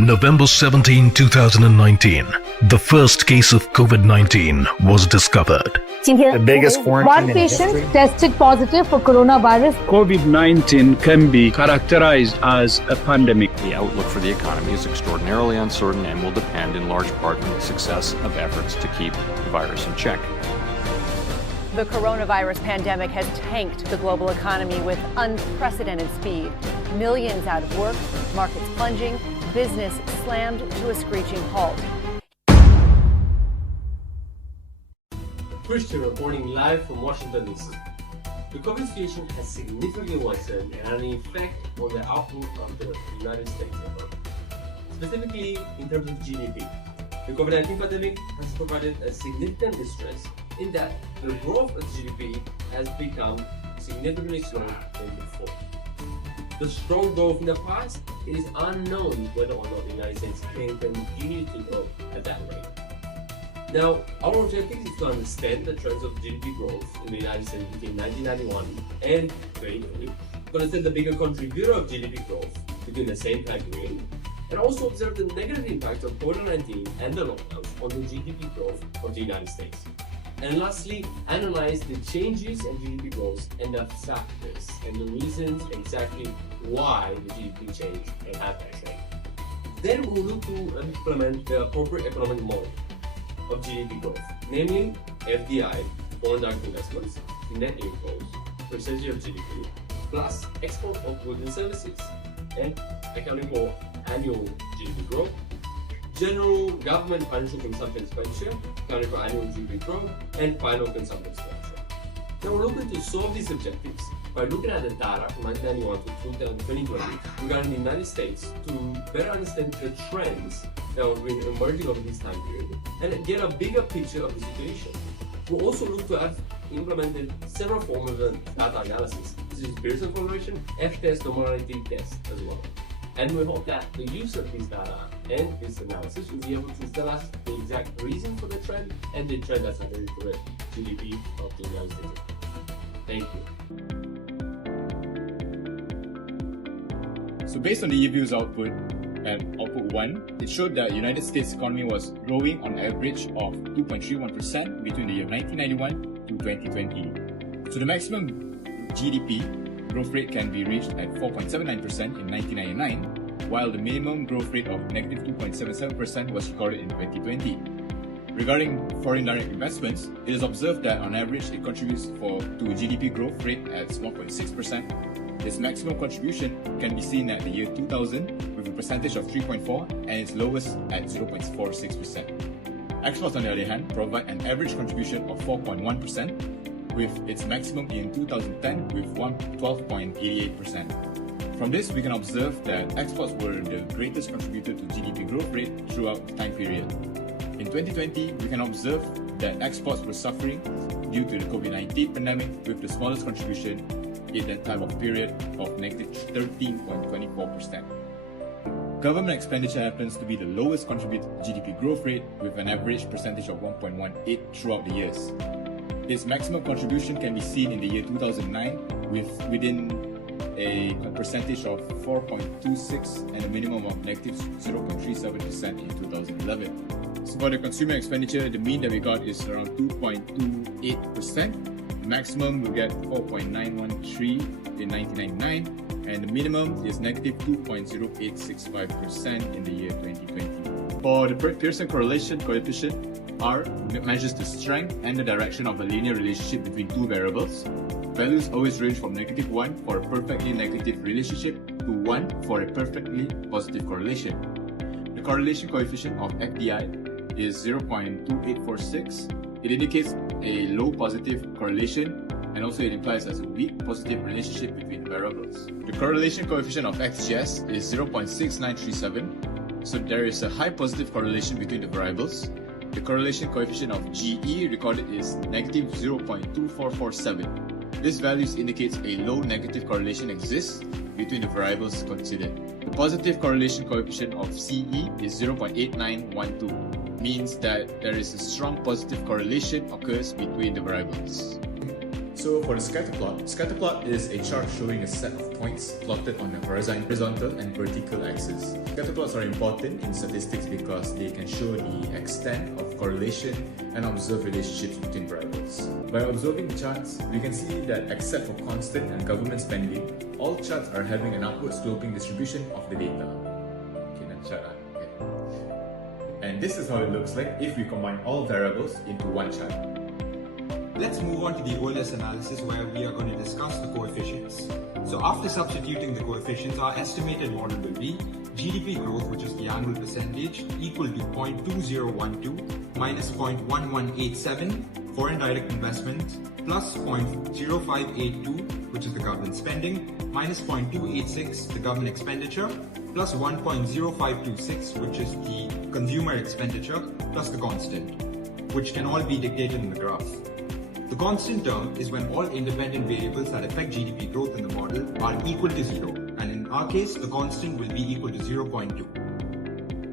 November 17, 2019, the first case of COVID-19 was discovered. The biggest quarantine One in patient history. tested positive for coronavirus. COVID-19 can be characterized as a pandemic. The outlook for the economy is extraordinarily uncertain and will depend in large part on the success of efforts to keep the virus in check. The coronavirus pandemic has tanked the global economy with unprecedented speed. Millions out of work, markets plunging, business slammed to a screeching halt. Cristian reporting live from Washington, D.C. The COVID situation has significantly worsened and had an effect on the outlook of the United States economy. Specifically, in terms of GDP, the COVID-19 pandemic has provided a significant distress in that the growth of GDP has become significantly slower than before. The strong growth in the past, it is unknown whether or not the United States can continue to grow at that rate. Now, our objective is to understand the trends of GDP growth in the United States between 1991 and 2020, to understand the bigger contributor of GDP growth between the same time period, and also observe the negative impact of COVID-19 and the lockdowns on the GDP growth of the United States. And lastly, analyze the changes in GDP growth and the factors and the reasons exactly why the GDP changed and had that change. Then we'll look to implement the appropriate economic model of GDP growth, namely FDI, foreign direct investments, net inflows, percentage of GDP, plus export of goods and services, and accounting for annual GDP growth, general government financial consumption expenditure, accounting for annual GDP growth, and final consumption expenditure. Now we're looking to solve these objectives by looking at the data from 1991 to 2020 regarding the United States to better understand the trends that have been emerging over this time period and get a bigger picture of the situation. We'll also look to have implemented several forms of data analysis, such as Pearson correlation, F-test, normality test as well. And we hope that the use of this data and this analysis will be able to tell us the exact reason for the trend and the trend that's related to the GDP of the United States. Thank you. So based on the EBU's output at output 1, it showed that the United States economy was growing on average of 2.31% between the year 1991 to 2020. So the maximum GDP growth rate can be reached at 4.79% in 1999, while the minimum growth rate of negative 2.77% was recorded in 2020. Regarding foreign direct investments, it is observed that on average it contributes to a GDP growth rate at 1.6%. Its maximum contribution can be seen at the year 2000 with a percentage of 3.4 and its lowest at 0.46%. Exports, on the other hand, provide an average contribution of 4.1%, with its maximum in 2010 with 12.88%. From this, we can observe that exports were the greatest contributor to GDP growth rate throughout the time period. In 2020, we can observe that exports were suffering due to the COVID-19 pandemic, with the smallest contribution in that time of period of negative 13.24%. Government expenditure happens to be the lowest contributor to GDP growth rate, with an average percentage of 1.18 throughout the years. Its maximum contribution can be seen in the year 2009 within a percentage of 4.26 and a minimum of negative 0.37% in 2011. So for the consumer expenditure, the mean that we got is around 2.28%. The maximum will get 4.913 in 1999 and the minimum is negative 2.0865% in the year 2020. For the Pearson correlation coefficient, R measures the strength and the direction of a linear relationship between two variables. Values always range from negative 1 for a perfectly negative relationship to 1 for a perfectly positive correlation. The correlation coefficient of FDI is 0.2846. It indicates a low positive correlation and also it implies as a weak positive relationship between the variables. The correlation coefficient of XGS is 0.6937, so there is a high positive correlation between the variables. The correlation coefficient of GE recorded is negative 0.2447. This value indicates a low negative correlation exists between the variables considered. The positive correlation coefficient of CE is 0.8912, means that there is a strong positive correlation occurs between the variables. So for the scatter plot is a chart showing a set of points plotted on a horizontal and vertical axis. Scatter plots are important in statistics because they can show the extent of correlation and observe relationships between variables. By observing the charts, we can see that except for constant and government spending, all charts are having an upward sloping distribution of the data. And this is how it looks like if we combine all variables into one chart. Let's move on to the OLS analysis where we are going to discuss the coefficients. So after substituting the coefficients, our estimated model will be GDP growth, which is the annual percentage, equal to 0.2012 minus 0.1187 foreign direct investment plus 0.0582, which is the government spending, minus 0.286, the government expenditure, plus 1.0526, which is the consumer expenditure, plus the constant, which can all be dictated in the graph. The constant term is when all independent variables that affect GDP growth in the model are equal to 0, and in our case, the constant will be equal to 0.2.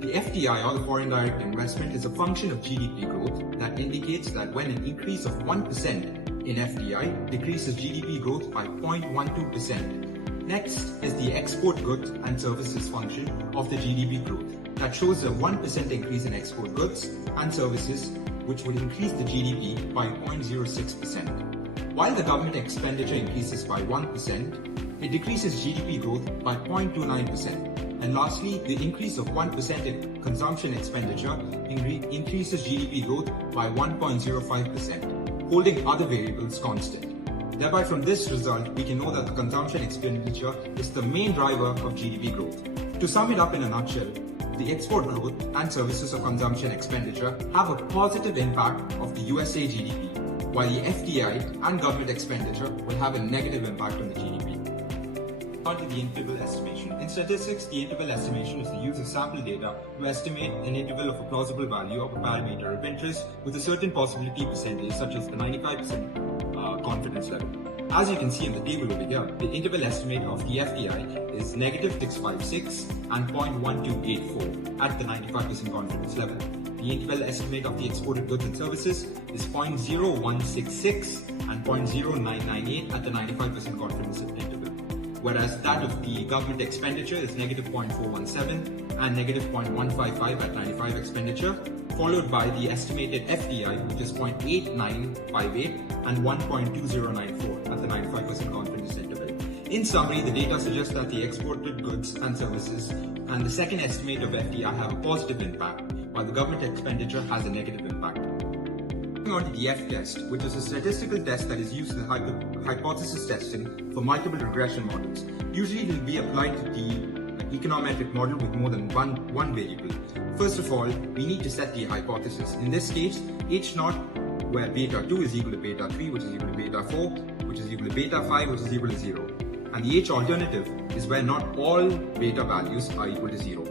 The FDI, or the foreign direct investment, is a function of GDP growth that indicates that when an increase of 1% in FDI decreases GDP growth by 0.12%. Next is the export goods and services function of the GDP growth that shows a 1% increase in export goods and services, which would increase the GDP by 0.06%. While the government expenditure increases by 1%, it decreases GDP growth by 0.29%. And lastly, the increase of 1% in consumption expenditure increases GDP growth by 1.05%, holding other variables constant. Thereby, from this result, we can know that the consumption expenditure is the main driver of GDP growth. To sum it up in a nutshell, the export growth and services of consumption expenditure have a positive impact of the USA GDP, while the FDI and government expenditure will have a negative impact on the GDP. On to the interval estimation. In statistics, the interval estimation is the use of sample data to estimate an interval of a plausible value of a parameter of interest with a certain possibility percentage, such as the 95% confidence level. As you can see in the table over here, the interval estimate of the FDI is negative 656 and 0.1284 at the 95% confidence level. The interval estimate of the exported goods and services is 0.0166 and 0.0998 at the 95% confidence interval, whereas that of the government expenditure is negative 0.417 and negative 0.155 at 95 expenditure, followed by the estimated FDI, which is 0.8958 and 1.2094 at the 95% confidence interval. In summary, the data suggests that the exported goods and services and the second estimate of FDI have a positive impact, while the government expenditure has a negative impact. Moving on to the F-test, which is a statistical test that is used in hypothesis testing for multiple regression models. Usually it will be applied to the econometric model with more than one variable. First of all, we need to set the hypothesis. In this case, H0, where beta 2 is equal to beta 3, which is equal to beta 4, which is equal to beta 5, which is equal to 0. And the H alternative is where not all beta values are equal to 0.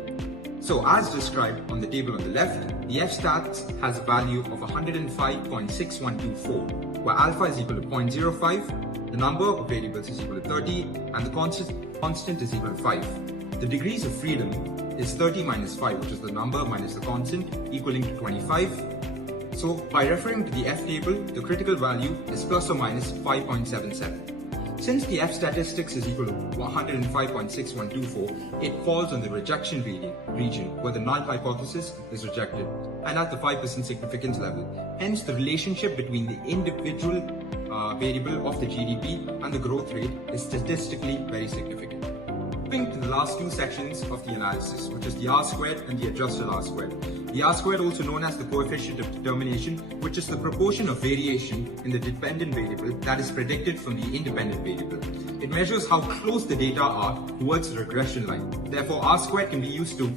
So as described on the table on the left, the F-stat has a value of 105.6124, where alpha is equal to 0.05, the number of variables is equal to 30, and the constant is equal to 5. The degrees of freedom is 30 minus 5, which is the number minus the constant, equaling to 25. So by referring to the F table, the critical value is plus or minus 5.77. Since the F statistics is equal to 105.6124, it falls on the rejection region where the null hypothesis is rejected and at the 5% significance level. Hence, the relationship between the individual variable of the GDP and the growth rate is statistically very significant. Moving to the last two sections of the analysis, which is the R-squared and the adjusted R-squared. The R-squared, also known as the coefficient of determination, which is the proportion of variation in the dependent variable that is predicted from the independent variable. It measures how close the data are towards the regression line. Therefore, R-squared can be used to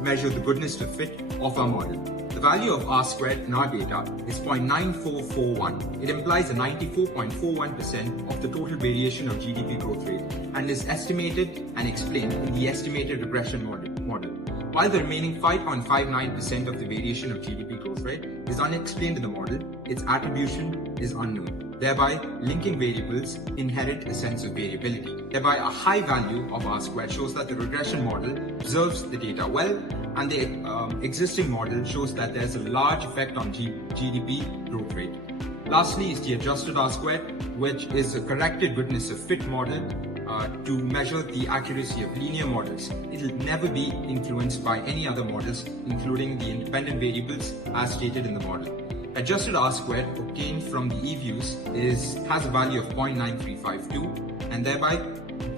measure the goodness to fit of our model. The value of R-squared in our data is 0.9441. It implies a 94.41% of the total variation of GDP growth rate and is estimated and explained in the estimated regression model. While the remaining 5.59% of the variation of GDP growth rate is unexplained in the model, its attribution is unknown. Thereby, linking variables inherit a sense of variability. Thereby, a high value of R-squared shows that the regression model observes the data well, and the existing model shows that there's a large effect on GDP growth rate. Lastly is the adjusted R-squared, which is a corrected goodness of fit model to measure the accuracy of linear models. It will never be influenced by any other models, including the independent variables as stated in the model. Adjusted R-squared obtained from the E-views has a value of 0.9352, and thereby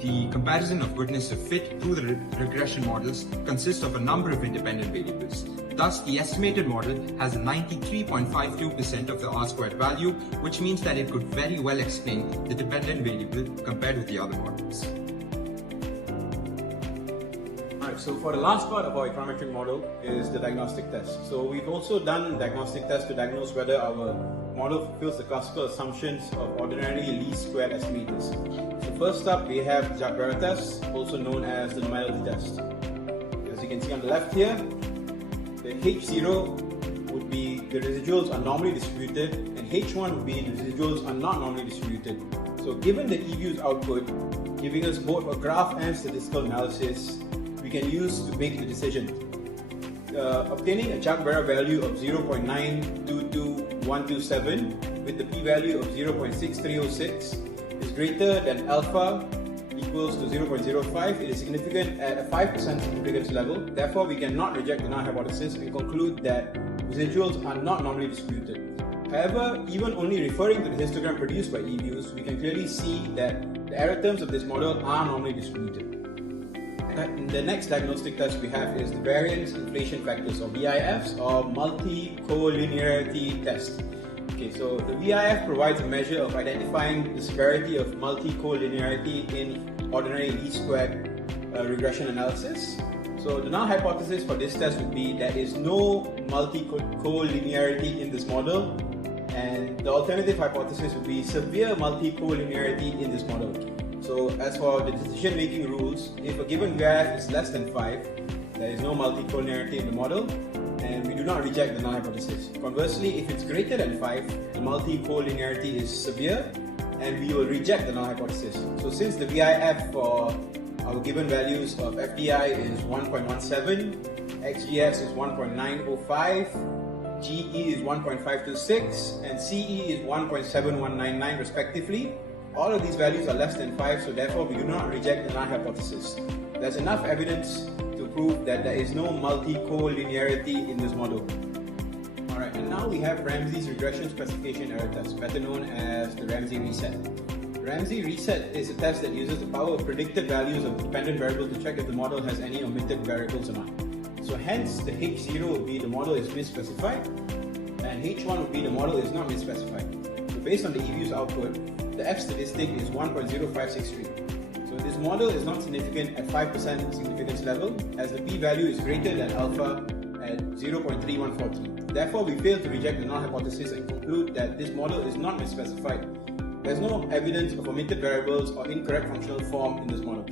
the comparison of goodness of fit through the regression models consists of a number of independent variables. Thus, the estimated model has a 93.52% of the R-squared value, which means that it could very well explain the dependent variable compared with the other models. Alright, so for the last part of our econometric model is the diagnostic test. So we've also done diagnostic tests to diagnose whether our model fulfills the classical assumptions of ordinarily least squared estimators. So first up, we have the Jacques-Barré test, also known as the normality test. As you can see on the left here, the H0 would be the residuals are normally distributed, and H1 would be the residuals are not normally distributed. So given the E-views output, giving us both a graph and statistical analysis, we can use to make the decision. Obtaining a Jacques-Barré value of 0.922127 with the p-value of 0.6306 is greater than alpha equals to 0.05, it is significant at a 5% significance level. Therefore, we cannot reject the null hypothesis and conclude that residuals are not normally distributed. However, even only referring to the histogram produced by E-views, we can clearly see that the error terms of this model are normally distributed. The next diagnostic test we have is the variance inflation factors, or VIFs, or multi-collinearity test. Okay, so the VIF provides a measure of identifying the severity of multi-collinearity in ordinary least squared regression analysis. So the null hypothesis for this test would be there is no multi-collinearity in this model, and the alternative hypothesis would be severe multi-collinearity in this model. So as for the decision-making rules, if a given VIF is less than 5, there is no multi-collinearity in the model, and we do not reject the null hypothesis. Conversely, if it's greater than 5, the multi-collinearity is severe, and we will reject the null hypothesis. So since the VIF for our given values of FDI is 1.17, XGS is 1.905, GE is 1.526, and CE is 1.7199 respectively, all of these values are less than 5, so therefore we do not reject the null hypothesis. There's enough evidence to prove that there is no multi-collinearity in this model. Alright, and now we have Ramsey's regression specification error test, better known as the Ramsey reset. Ramsey reset is a test that uses the power of predicted values of dependent variables to check if the model has any omitted variables or not. So hence the H0 would be the model is misspecified, and H1 would be the model is not misspecified. So based on the E-views output, the F statistic is 1.0563. So this model is not significant at 5% significance level, as the p-value is greater than alpha at 0.3143. Therefore, we fail to reject the null hypothesis and conclude that this model is not misspecified. There's no evidence of omitted variables or incorrect functional form in this model.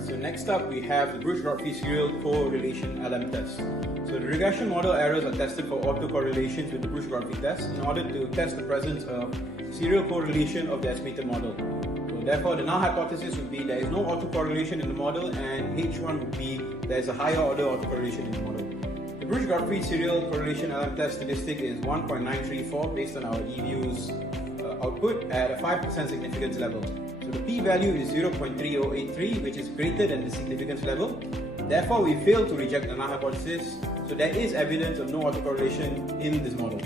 So next up, we have the Bush-Godfrey serial correlation LM test. So the regression model errors are tested for autocorrelations with the Bush-Godfrey test in order to test the presence of serial correlation of the estimated model. So therefore, the null hypothesis would be there is no autocorrelation in the model, and H1 would be there is a higher order autocorrelation in the model. The Bush-Godfrey serial correlation LM test statistic is 1.934 based on our E-views output at a 5% significance level. So the p-value is 0.3083, which is greater than the significance level. Therefore, we fail to reject the null hypothesis, so there is evidence of no autocorrelation in this model.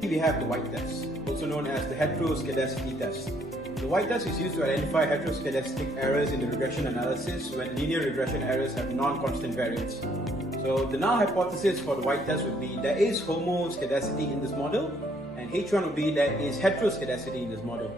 We have the White test, also known as the heteroscedasticity test. The White test is used to identify heteroscedastic errors in the regression analysis when linear regression errors have non-constant variance. So the null hypothesis for the White test would be there is homoscedasticity in this model, and H1 would be there is heteroscedasticity in this model.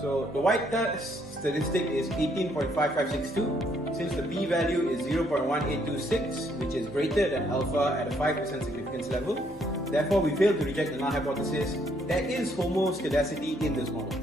So the White test statistic is 18.5562, since the p-value is 0.1826, which is greater than alpha at a 5% significance level. Therefore, we fail to reject the null hypothesis. There is homoscedasticity in this model.